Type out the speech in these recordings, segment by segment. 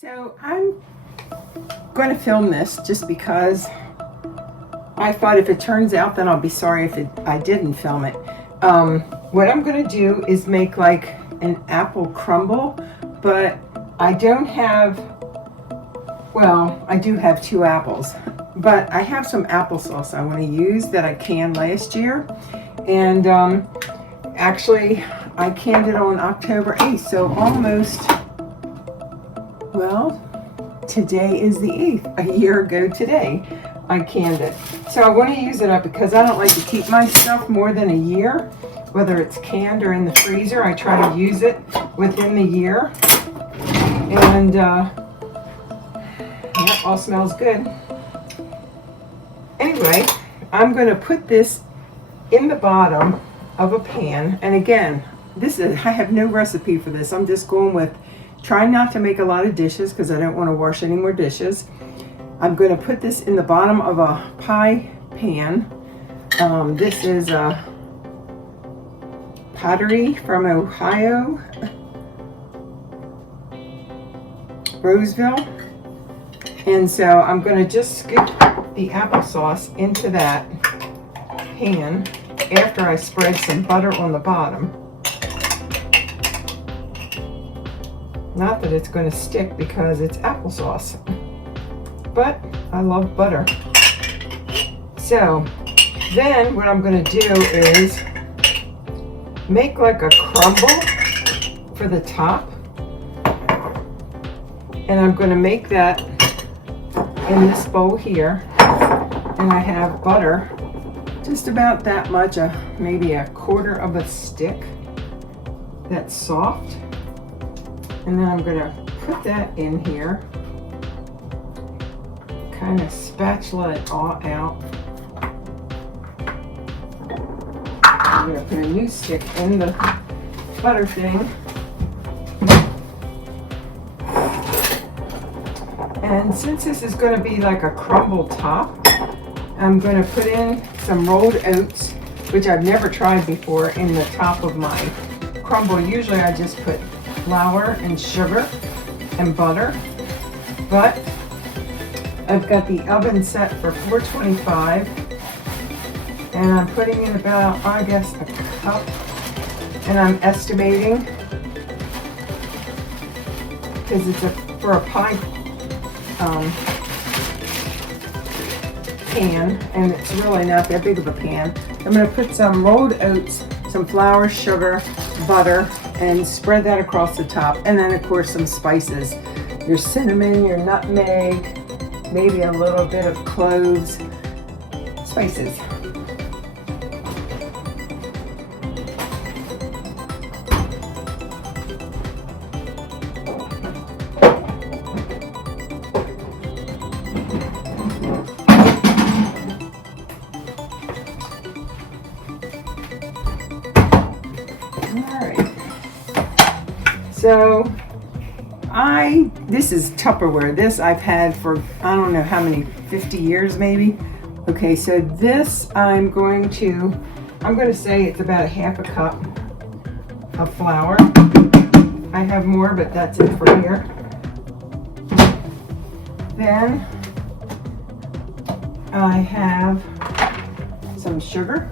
So I'm going to film this just because I thought if it turns out, then I'll be sorry if I didn't film it. What I'm going to do is make like an apple crumble, but I don't have, well, I do have 2 apples, but I have some applesauce I want to use that I canned last year. And actually, I canned it on October 8th, so almost, well, today is the 8th, a year ago today, I canned it. So I want to use it up because I don't like to keep my stuff more than a year, whether it's canned or in the freezer. I try to use it within the year. And yeah, all smells good. Anyway, I'm going to put this in the bottom of a pan. And again, I have no recipe for this. I'm just going with trying not to make a lot of dishes because I don't want to wash any more dishes. I'm going to put this in the bottom of a pie pan. This is a pottery from Ohio, Roseville. And so I'm going to just scoop the applesauce into that pan after I spread some butter on the bottom. Not that it's going to stick because it's applesauce, but I love butter. So then what I'm going to do is make like a crumble for the top. And I'm going to make that in this bowl here. And I have butter, just about that much, maybe a quarter of a stick that's soft. And then I'm going to put that in here, kind of spatula it all out. I'm going to put a new stick in the butter thing. And since this is going to be like a crumble top, I'm going to put in some rolled oats, which I've never tried before, in the top of my crumble. Usually I just put flour and sugar and butter, but I've got the oven set for 425, and I'm putting in about, I guess, a cup, and I'm estimating, because it's for a pie pan, and it's really not that big of a pan. I'm going to put some rolled oats, some flour, sugar, butter, and spread that across the top. And then of course some spices, your cinnamon, your nutmeg, maybe a little bit of cloves, spices. So this is Tupperware. This I've had for, I don't know how many, 50 years maybe. Okay, so this I'm going to say it's about a half a cup of flour. I have more, but that's it for here. Then I have some sugar.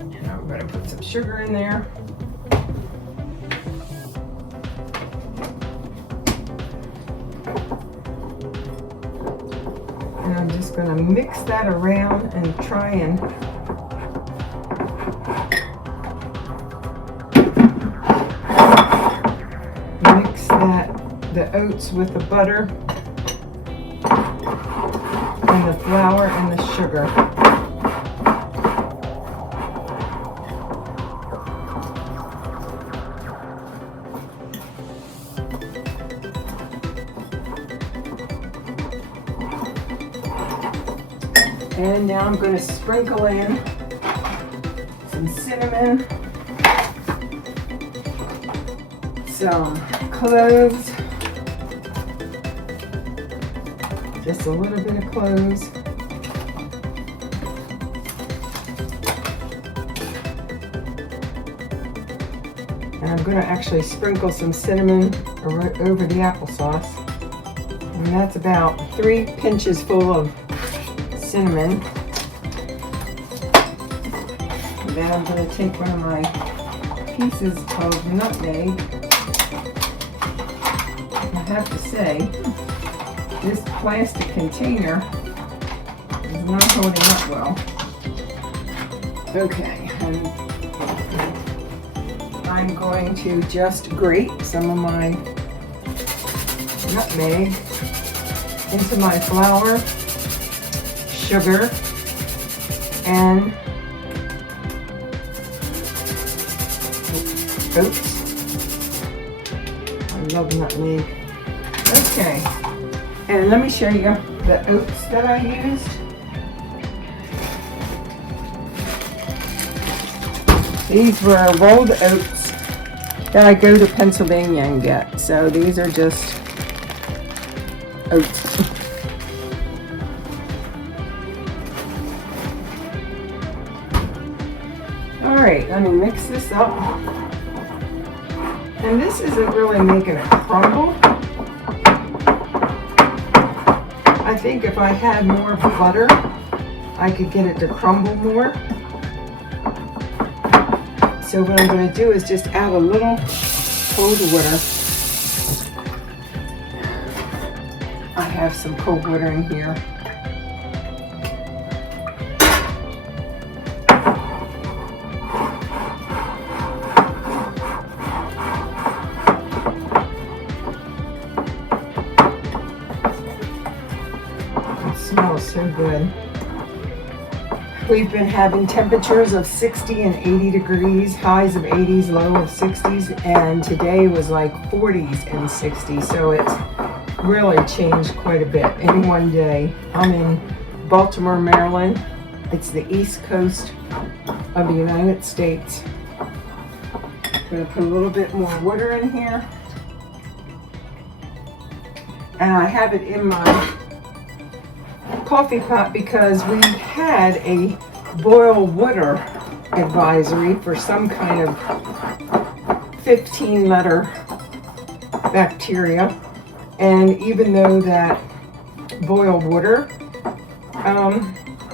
And I'm going to put some sugar in there. And I'm just going to mix that around and try and mix the oats with the butter and the flour and the sugar. And now I'm going to sprinkle in some cinnamon, some cloves, just a little bit of cloves, and I'm going to actually sprinkle some cinnamon over the applesauce. And that's about 3 pinches full of cinnamon. And then I'm going to take one of my pieces of nutmeg. I have to say, this plastic container is not holding up well. Okay, and I'm going to just grate some of my nutmeg into my flour, sugar, and oats. I love nutmeg. Okay, and let me show you the oats that I used. These were rolled oats that I go to Pennsylvania and get. So these are just oats. All right, let me mix this up. And this isn't really making a crumble. I think if I had more butter, I could get it to crumble more. So what I'm going to do is just add a little cold water. I have some cold water in here. It smells so good. We've been having temperatures of 60 and 80 degrees, highs of 80s, low of 60s, and today was like 40s and 60s, so it's really changed quite a bit in one day. I'm in Baltimore, Maryland. It's the East Coast of the United States. I'm going to put a little bit more water in here. And I have it in my coffee pot because we had a boil water advisory for some kind of 15-letter bacteria, and even though that boil water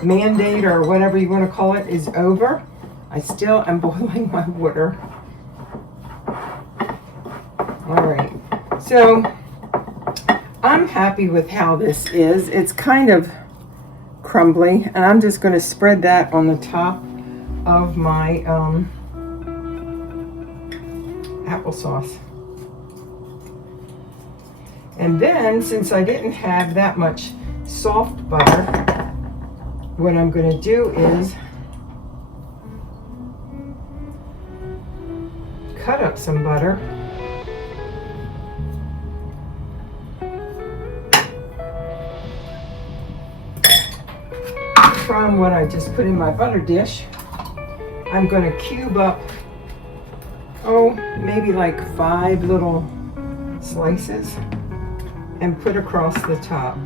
mandate or whatever you want to call it is over, I still am boiling my water. All right, so I'm happy with how this is. It's kind of crumbly, and I'm just going to spread that on the top of my applesauce. And then, since I didn't have that much soft butter, what I'm going to do is cut up some butter. From what I just put in my butter dish. I'm going to cube up, maybe like 5 little slices and put across the top.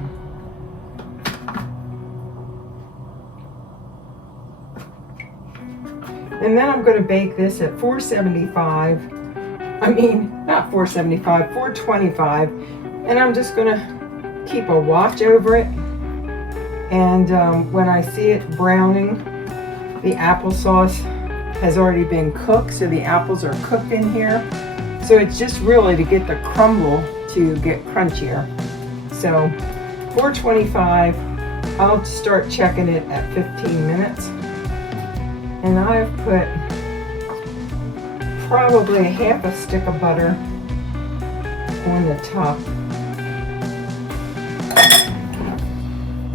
And then I'm going to bake this at 475. I mean, not 475, 425. And I'm just going to keep a watch over it. And when I see it browning, the applesauce has already been cooked, so the apples are cooked in here. So it's just really to get the crumble to get crunchier. So 425, I'll start checking it at 15 minutes. And I've put probably half a stick of butter on the top.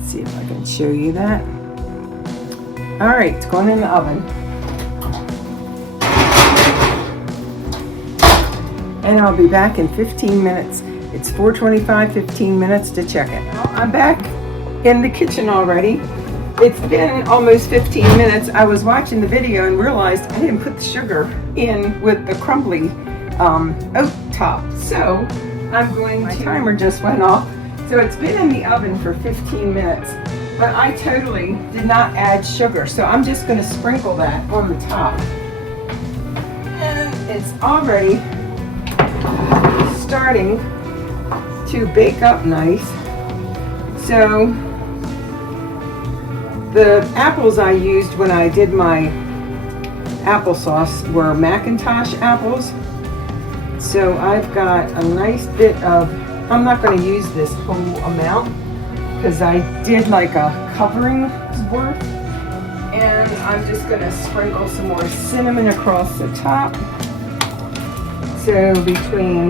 See if I can show you that. All right, it's going in the oven. And I'll be back in 15 minutes. It's 4:25, 15 minutes to check it. I'm back in the kitchen already. It's been almost 15 minutes. I was watching the video and realized I didn't put the sugar in with the crumbly oat top. So I'm going to, my timer just went off. So it's been in the oven for 15 minutes, but I totally did not add sugar. So I'm just going to sprinkle that on the top. And it's already starting to bake up nice. So the apples I used when I did my applesauce were Macintosh apples. So I've got a nice bit of, I'm not going to use this whole amount because I did like a covering's worth. And I'm just going to sprinkle some more cinnamon across the top. So between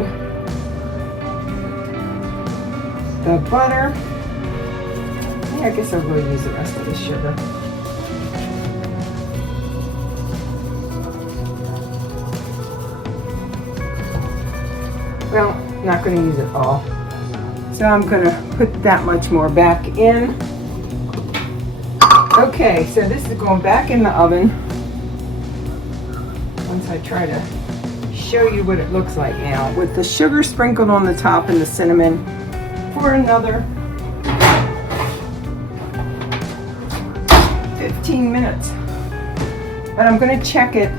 the butter, yeah, I guess I will use the rest of the sugar. Well, not going to use it all. So I'm going to put that much more back in. Okay, so this is going back in the oven. Once I try to show you what it looks like now, with the sugar sprinkled on the top and the cinnamon, for another 15 minutes. But I'm going to check it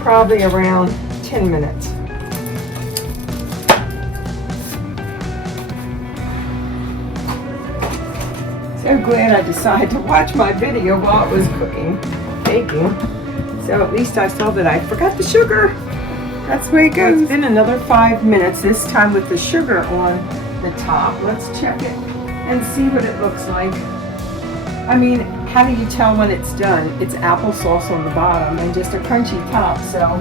probably around 10 minutes. So glad I decided to watch my video while it was baking. So at least I saw that I forgot the sugar. That's the way it goes. It's been another 5 minutes, this time with the sugar on the top. Let's check it and see what it looks like. I mean, how do you tell when it's done? It's applesauce on the bottom and just a crunchy top, so.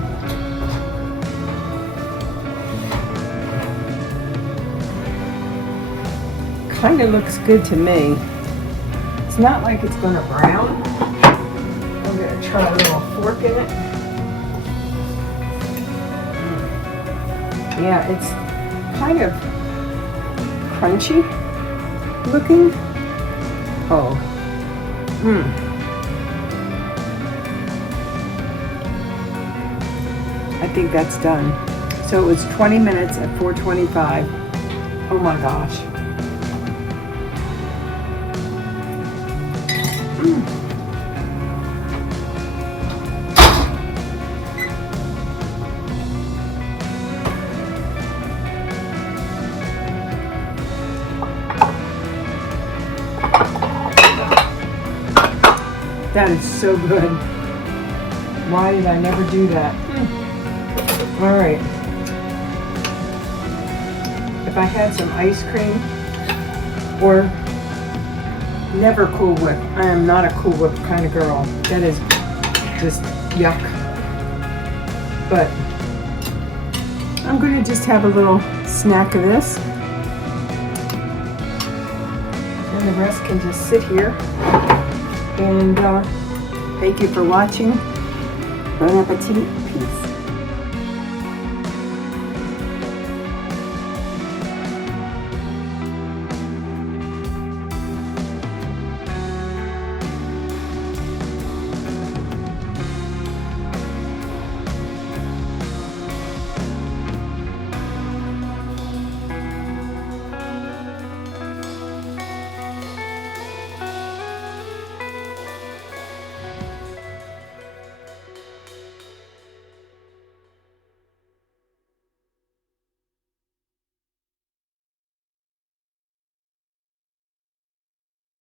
Kind of looks good to me. It's not like it's going to brown. I'm going to try a little fork in it. Yeah, it's kind of crunchy looking. Oh. I think that's done. So it was 20 minutes at 425. Oh my gosh. That is so good. Why did I never do that? All right. If I had some ice cream or never Cool Whip. I am not a Cool Whip kind of girl. That is just yuck. But I'm going to just have a little snack of this. And the rest can just sit here. And thank you for watching. Bon appetit. Peace.